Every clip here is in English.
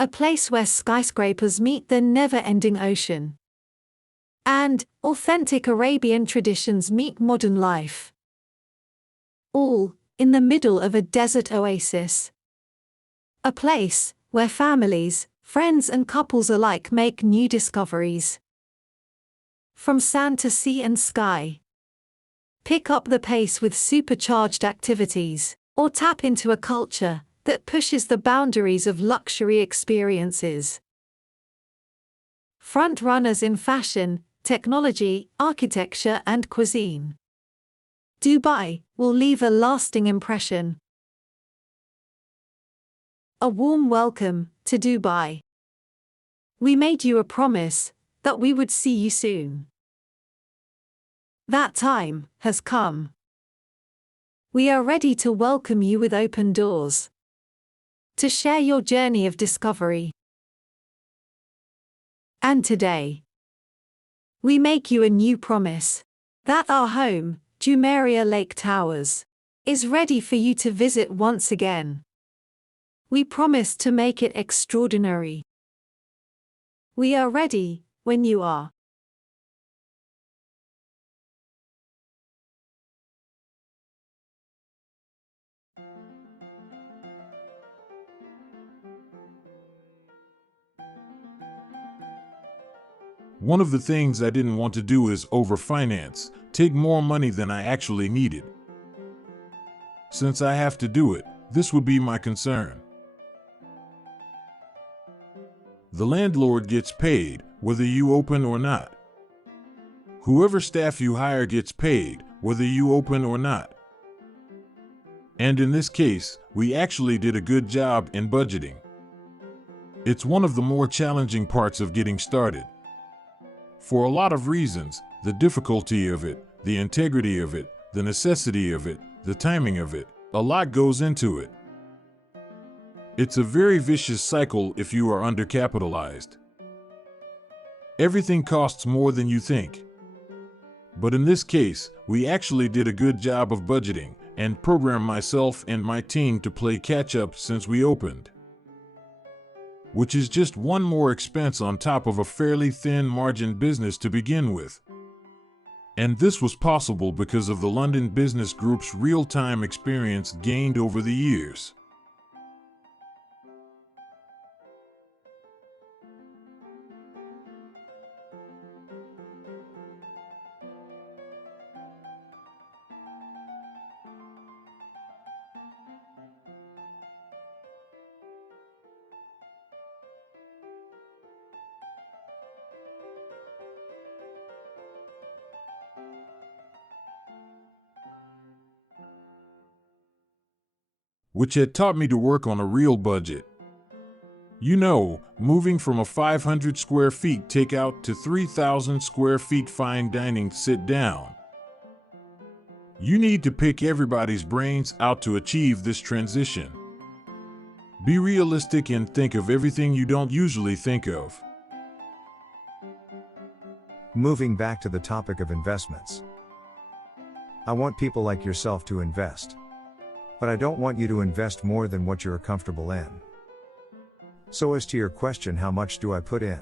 a place where skyscrapers meet the never-ending ocean. And authentic Arabian traditions meet modern life. All in the middle of a desert oasis. A place where families, friends and couples alike make new discoveries. From sand to sea and sky. Pick up the pace with supercharged activities, or tap into a culture that pushes the boundaries of luxury experiences. Front runners in fashion, technology, architecture and cuisine. Dubai will leave a lasting impression. A warm welcome to Dubai. We made you a promise that we would see you soon. That time has come. We are ready to welcome you with open doors. To share your journey of discovery. And today, we make you a new promise that our home, Jumeirah Lake Towers, is ready for you to visit once again. We promise to make it extraordinary. We are ready when you are. One of the things I didn't want to do is overfinance, take more money than I actually needed. Since I have to do it, this would be my concern. The landlord gets paid, whether you open or not. Whoever staff you hire gets paid, whether you open or not. And in this case, we actually did a good job in budgeting. It's one of the more challenging parts of getting started. For a lot of reasons, the difficulty of it, the integrity of it, the necessity of it, the timing of it, a lot goes into it. It's a very vicious cycle if you are undercapitalized. Everything costs more than you think. But in this case, we actually did a good job of budgeting and programmed myself and my team to play catch up since we opened. Which is just one more expense on top of a fairly thin margin business to begin with. And this was possible because of the London Business Group's real-time experience gained over the years. Which had taught me to work on a real budget. You know, moving from a 500 square feet takeout to 3,000 square feet fine dining sit down. You need to pick everybody's brains out to achieve this transition. Be realistic and think of everything you don't usually think of. Moving back to the topic of investments. I want people like yourself to invest. But I don't want you to invest more than what you're comfortable in. So as to your question, how much do I put in?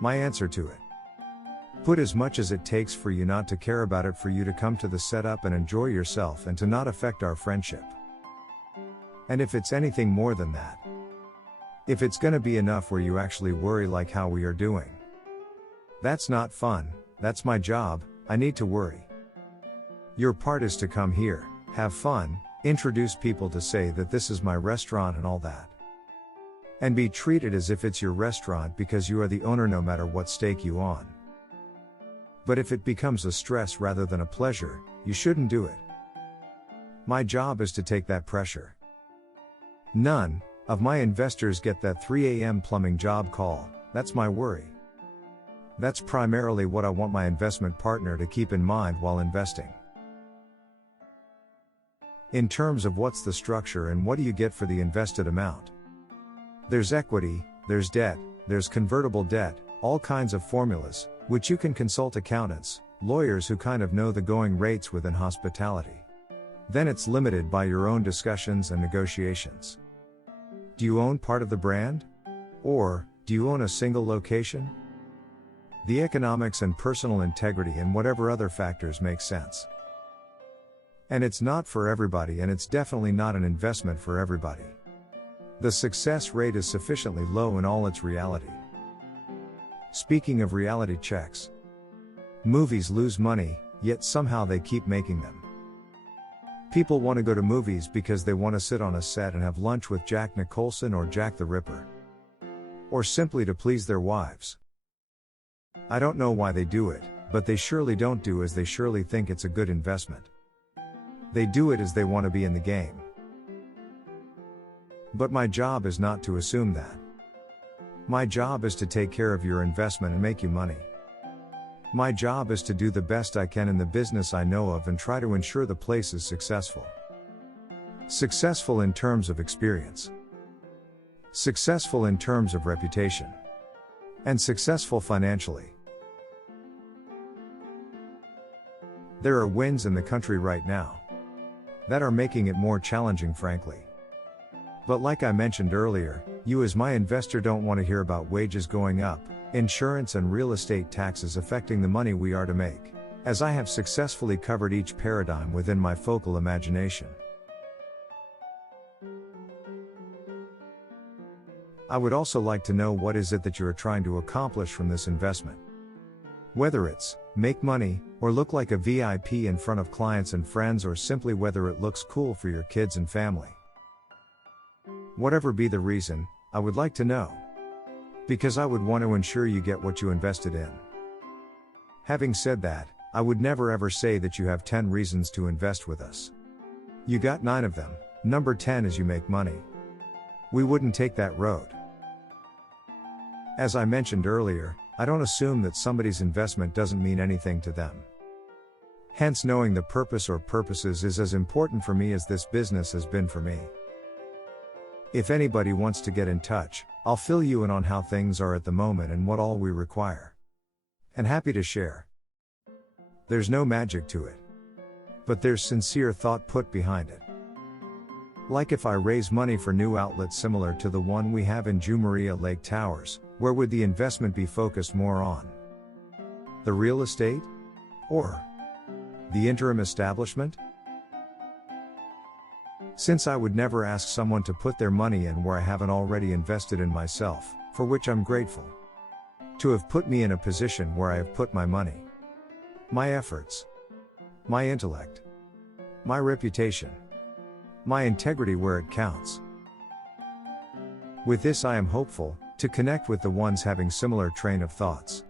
My answer to it. Put as much as it takes for you not to care about it, for you to come to the setup and enjoy yourself and to not affect our friendship. And if it's anything more than that, if it's gonna be enough where you actually worry like how we are doing. That's not fun, that's my job, I need to worry. Your part is to come here, have fun, introduce people to say that this is my restaurant and all that. And be treated as if it's your restaurant because you are the owner no matter what stake you on. But if it becomes a stress rather than a pleasure, you shouldn't do it. My job is to take that pressure. None of my investors get that 3 a.m. plumbing job call, that's my worry. That's primarily what I want my investment partner to keep in mind while investing. In terms of what's the structure and what do you get for the invested amount? There's equity, there's debt, there's convertible debt, all kinds of formulas, which you can consult accountants, lawyers who kind of know the going rates within hospitality. Then it's limited by your own discussions and negotiations. Do you own part of the brand? Or, do you own a single location? The economics and personal integrity and whatever other factors make sense. And it's not for everybody, and it's definitely not an investment for everybody. The success rate is sufficiently low in all its reality. Speaking of reality checks, movies lose money, yet somehow they keep making them. People want to go to movies because they want to sit on a set and have lunch with Jack Nicholson or Jack the Ripper. Or simply to please their wives. I don't know why they do it, but they surely don't do as they surely think it's a good investment. They do it as they want to be in the game. But my job is not to assume that. My job is to take care of your investment and make you money. My job is to do the best I can in the business I know of and try to ensure the place is successful. Successful in terms of experience. Successful in terms of reputation. And successful financially. There are winds in the country right now that are making it more challenging, frankly. But like I mentioned earlier, you as my investor don't want to hear about wages going up, insurance and real estate taxes affecting the money we are to make, as I have successfully covered each paradigm within my focal imagination. I would also like to know what is it that you are trying to accomplish from this investment. Whether it's make money, or look like a VIP in front of clients and friends, or simply whether it looks cool for your kids and family. Whatever be the reason, I would like to know. Because I would want to ensure you get what you invested in. Having said that, I would never ever say that you have 10 reasons to invest with us. You got 9 of them, number 10 is you make money. We wouldn't take that road. As I mentioned earlier, I don't assume that somebody's investment doesn't mean anything to them. Hence, knowing the purpose or purposes is as important for me as this business has been for me. If anybody wants to get in touch, I'll fill you in on how things are at the moment and what all we require. And happy to share. There's no magic to it. But there's sincere thought put behind it. Like if I raise money for new outlets similar to the one we have in Jumeirah Lake Towers, where would the investment be focused more on? The real estate? Or the interim establishment? Since I would never ask someone to put their money in where I haven't already invested in myself, for which I'm grateful. To have put me in a position where I have put my money, my efforts, my intellect, my reputation, my integrity where it counts. With this I am hopeful to connect with the ones having similar train of thoughts.